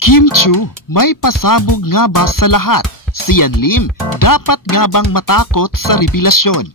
Kim Chiu, may pasabog nga ba sa lahat? Sian Lim, dapat nga bang matakot sa revelasyon?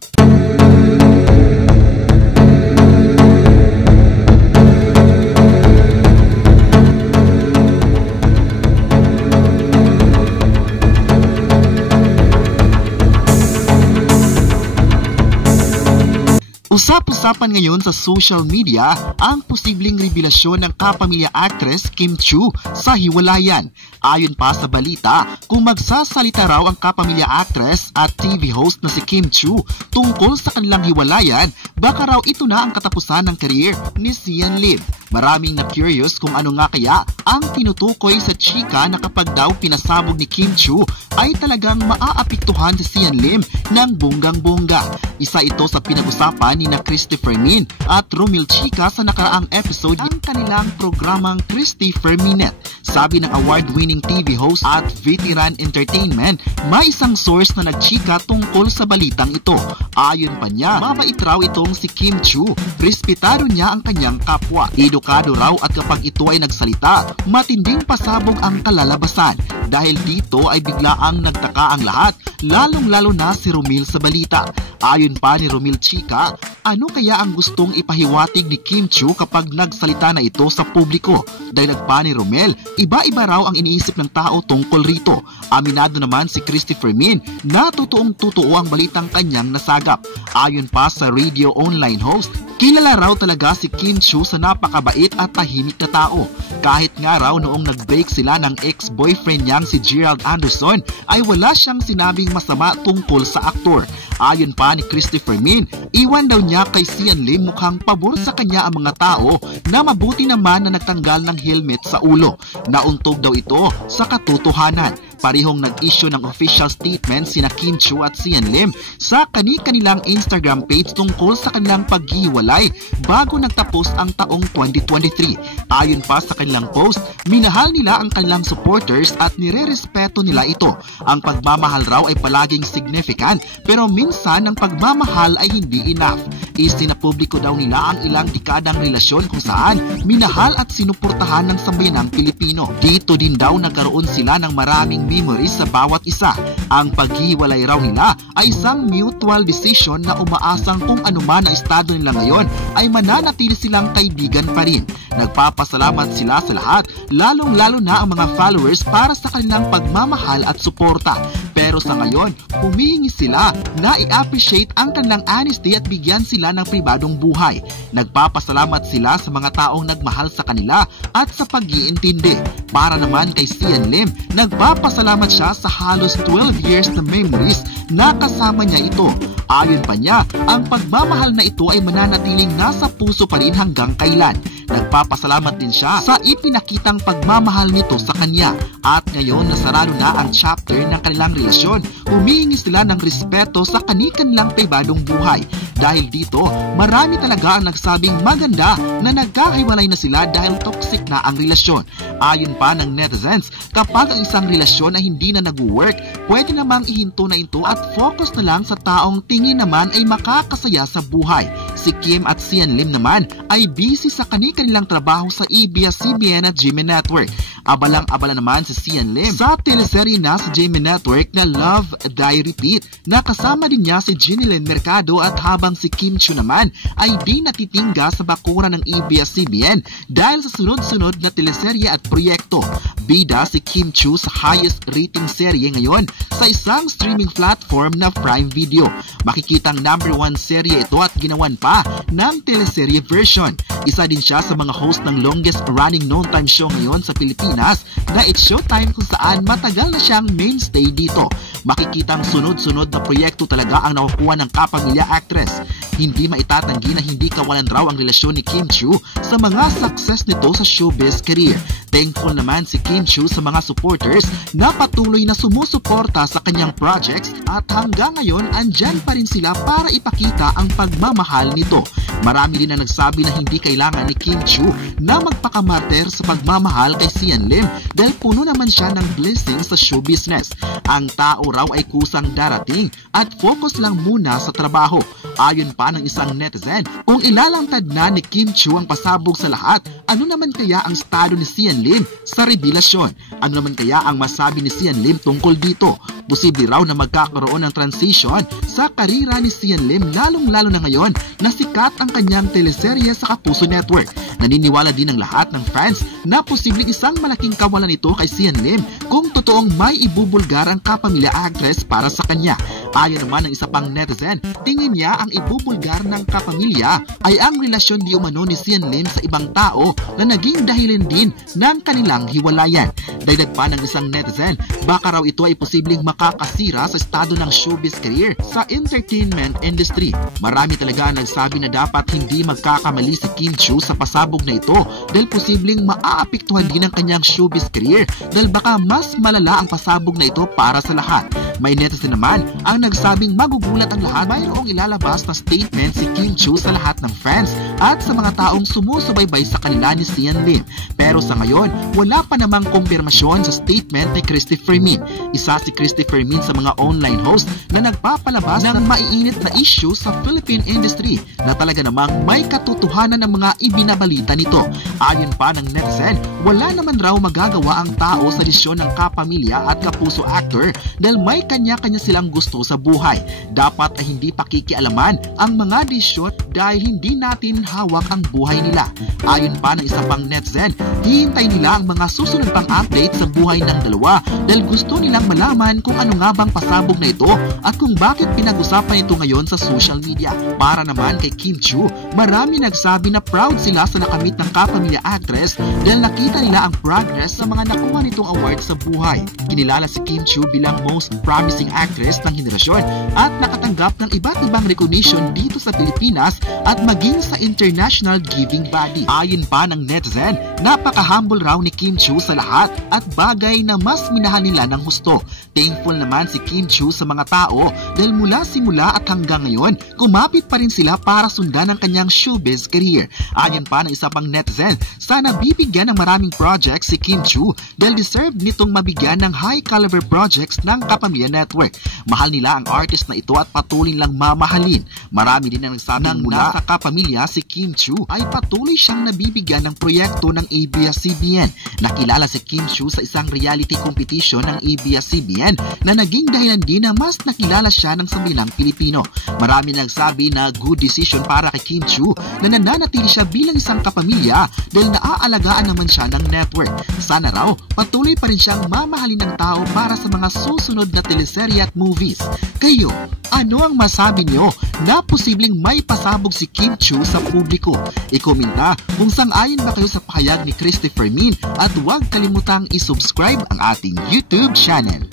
Usap-usapan ngayon sa social media ang posibleng revelasyon ng kapamilya actress Kim Chiu sa hiwalayan. Ayon pa sa balita, kung magsasalita raw ang kapamilya actress at TV host na si Kim Chiu tungkol sa kanilang hiwalayan, baka raw ito na ang katapusan ng career ni Sian Lim. Maraming na-curious kung ano nga kaya ang tinutukoy sa chika na kapag daw pinasabog ni Kim Chiu ay talagang maaapektuhan si Sian Lim ng bonggang-bongga. Isa ito sa pinag-usapan ni na Christopher Min at Romil Chica sa nakaraang episode ng kanilang programang Christopher Minute. Sabi ng award-winning TV host at veteran entertainment, may isang source na nagchika tungkol sa balitang ito. Ayon pa niya, mabait raw itong si Kim Chiu, respetado niya ang kanyang kapwa. Edukado raw at kapag ito ay nagsalita, matinding pasabog ang kalalabasan. Dahil dito ay biglaang nagtaka ang lahat, lalong-lalo na si Romil sa balita. Ayon pa ni Romil Chica, ano kaya ang gustong ipahiwatig ni Kim Chiu kapag nagsalita na ito sa publiko? Dahil pa ni Romel, iba-iba raw ang iniisip ng tao tungkol rito. Aminado naman si Christopher Min na totoong-totoo ang balitang kanyang nasagap. Ayon pa sa radio online host, kilala raw talaga si Kim Chiu sa napakabait at tahimik na tao. Kahit nga raw noong nag-break sila ng ex-boyfriend niyang si Gerald Anderson ay wala siyang sinabing masama tungkol sa aktor. Ayon pa ni Christopher Min, iwan daw niya kay Sian Lim mukhang pabor sa kanya ang mga tao na mabuti naman na nagtanggal ng helmet sa ulo. Nauntog daw ito sa katotohanan. Parehong nag-issue ng official statement sina Kim Chiu at Sian Lim sa kanilang Instagram page tungkol sa kanilang paghiwalay bago nagtapos ang taong 2023. Ayon pa sa kanilang post, minahal nila ang kanilang supporters at nire-respeto nila ito. Ang pagmamahal raw ay palaging significant pero minsan ang pagmamahal ay hindi enough. Isinapubliko daw nila ang ilang dekadang relasyon kung saan minahal at sinuportahan ng sambayanang Pilipino. Dito din daw nagkaroon sila ng maraming memories sa bawat isa. Ang paghiwalay raw nila ay isang mutual decision na umaasang kung anuman ang estado nila ngayon ay mananatili silang kaibigan pa rin. Nagpapasalamat sila sa lahat, lalong-lalo na ang mga followers para sa kanilang pagmamahal at suporta. Pero sa ngayon, humihingi sila na i-appreciate ang kanilang honesty at bigyan sila ng pribadong buhay. Nagpapasalamat sila sa mga taong nagmahal sa kanila at sa pag-iintindi. Para naman kay Sian Lim, nagpapasalamat siya sa halos 12 years na memories na kasama niya ito. Ayon pa niya, ang pagmamahal na ito ay mananatiling nasa puso pa rin hanggang kailan. Nagpapasalamat din siya sa ipinakitang pagmamahal nito sa kanya. At ngayon nasarado na ang chapter ng kanilang relasyon, humihingi sila ng respeto sa kanilang pribadong buhay. Dahil dito, marami talaga ang nagsabing maganda na nagkahiwalay na sila dahil toxic na ang relasyon. Ayon pa ng netizens, kapag ang isang relasyon ay hindi na nag-work, pwede namang ihinto na ito at focus na lang sa taong tingin naman ay makakasaya sa buhay. Si Kim at Sian Lim naman ay busy sa kanilang trabaho sa ABS-CBN at GMA Network. Abalang-abala naman si Sian Lim sa teleserye na sa GMA Network na Love, Die, Repeat na kasama din niya si Jinilyn Mercado at habang si Kim Chiu naman ay di natitingga sa bakuran ng ABS-CBN dahil sa sunod-sunod na teleserye at proyekto. Bida si Kim Chiu sa highest rating serye ngayon sa isang streaming platform na Prime Video. Makikitang #1 serye ito at ginawan pa ng teleserye version. Isa din siya sa mga host ng longest running noontime show ngayon sa Pilipinas na It's Showtime kung saan matagal na siyang mainstay dito. Makikitang sunod-sunod na proyekto talaga ang nakukuha ng kapamilya actress. Hindi maitatanggi na hindi kawalan raw ang relasyon ni Kim Chiu sa mga success nito sa showbiz career. Thankful naman si Kim Chiu sa mga supporters na patuloy na sumusuporta sa kanyang projects at hanggang ngayon andyan pa rin sila para ipakita ang pagmamahal nito. Marami din na nagsabi na hindi kailangan ni Kim Chiu na magpakamarter sa pagmamahal kay Sian Lim dahil puno naman siya ng blessings sa show business. Ang tao raw ay kusang darating at focus lang muna sa trabaho. Ayon pa ng isang netizen, kung ilalangtad na ni Kim Chiu ang pasabog sa lahat, ano naman kaya ang estado ni Sian Lim sa revelasyon? Ano naman kaya ang masabi ni Sian Lim tungkol dito? Posible raw na magkakaroon ng transition sa karira ni Sian Lim, lalong-lalo na ngayon na sikat ang kanyang teleserye sa Kapuso Network. Naniniwala din ang lahat ng fans na posibleng isang malaking kawalan ito kay Sian Lim kung totoong may ibubulgar ang kapamilya actress para sa kanya. Ayon naman ng isa pang netizen, tingin niya ang ibubulgar ng kapamilya ay ang relasyon di umano ni Sian Lim sa ibang tao na naging dahilan din ng kanilang hiwalayan. Dagdag pa ng isang netizen, baka raw ito ay posibleng makakasira sa estado ng showbiz career sa entertainment industry. Marami talaga ang nagsabi na dapat hindi magkakamali si Kim Chiu sa pasabog na ito dahil posibleng maaapektuhan din ang kanyang showbiz career dahil baka mas malala ang pasabog na ito para sa lahat. May netizen naman ang nagsabing magugulat ang lahat mayroong ilalabas na statement si Kim Chiu sa lahat ng fans at sa mga taong sumusubaybay sa kanila ni Sian Lim. Pero sa ngayon, wala pa namang kumpirmasyon sa statement ni Christopher Min. Isa si Christopher Min sa mga online host na nagpapalabas ng maiinit na issue sa Philippine industry na talaga namang may katotohanan ng mga ibinabalita nito. Ayon pa ng netizen, wala naman raw magagawa ang tao sa desisyon ng kapamilya at kapuso actor dahil may kanya-kanya silang gusto sa buhay. Dapat ay hindi pakikialaman ang mga desisyon dahil hindi natin hawak ang buhay nila. Ayon pa ng isa pang netizen, hihintay nila ang mga susunod pang update sa buhay ng dalawa dahil gusto nilang malaman kung ano nga bang pasabog na ito at kung bakit pinag-usapan ito ngayon sa social media. Para naman kay Kim Chiu, marami nagsabi na proud sila sa nakamit ng kapamilya actress dahil nakita nila ang progress sa mga nakuha nitong award sa buhay. Kinilala si Kim Chiu bilang most promising actress ng henerasyon at nakatanggap ng iba't ibang recognition dito sa Pilipinas at maging sa international giving body. Ayon pa ng netizen, napaka-humble raw ni Kim Chiu sa lahat at bagay na mas minahal nila ng husto. Thankful naman si Kim Chiu sa mga tao dahil mula simula at hanggang ngayon, kumapit pa rin sila para sundan ang kanyang showbiz career. Ayon pa ng isa pang netizen, sana bibigyan ng maraming projects si Kim Chiu dahil deserve nitong mabigyan ng high caliber projects ng Kapamilya Network. Mahal nila ang artist na ito at patuloy lang mamahalin. Marami din ang nagsabi ng mula sa kapamilya si Kim Chiu ay patuloy siyang nabibigyan ng proyekto ng ABS-CBN. Nakilala si Kim Chiu sa isang reality competition ng ABS-CBN na naging dahilan din na mas nakilala siya ng sambayanang Pilipino. Marami nagsabi na good decision para kay Kim Chiu na nananatili siya bilang isang kapamilya dahil naaalagaan naman siya ng network. Sana raw patuloy pa rin siyang mamahalin ng tao para sa mga susunod na teleserye at movies. Kayo, ano ang masabi niyo na posibleng may pasabog si Kim Chiu sa publiko? I-komenta kung sang-ayon ba kayo sa pahayag ni Christopher Min at huwag kalimutang i-subscribe ang ating YouTube channel.